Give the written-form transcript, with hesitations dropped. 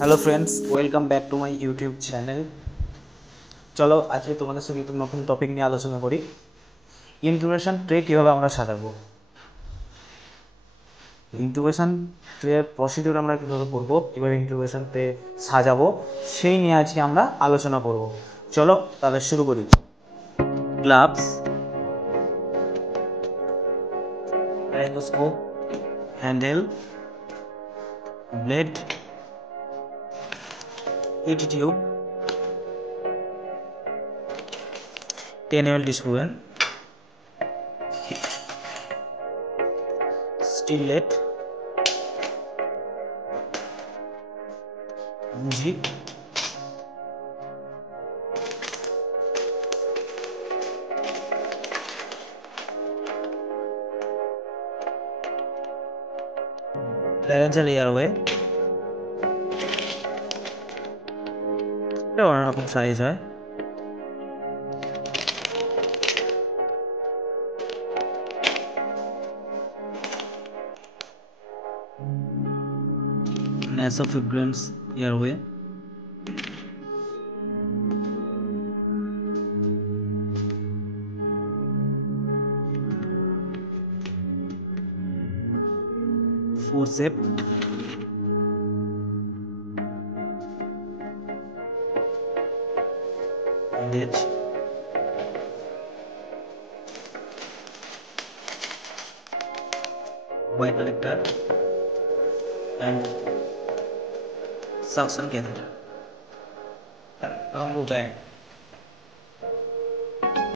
Hello friends, welcome back to my YouTube channel. চলো আজকে তোমাদের সঙ্গে একটু নতুন টপিক নিয়ে আলোচনা করি। ইনকিউবেশন ট্রে কীভাবে আমরা সাজাবো। ইনকিউবেশন ট্রের প্রসিডিউর আমরা কীভাবে করবো, কীভাবে ইনকিউবেশন ট্রে সাজাবো, সেই নিয়ে আজকে আমরা আলোচনা করব। চলো তাহলে শুরু করি। গ্লাভস, মাইক্রোস্কোপ, হ্যান্ডেল, ব্লেড, হিট tube, 10 ml tissue paper, stylet, bougie, laryngeal airway, এটা অনেক রকম সাইজ হয়, nasopharynx airway, forceps, bandage, white collector, and suction catheter. Band.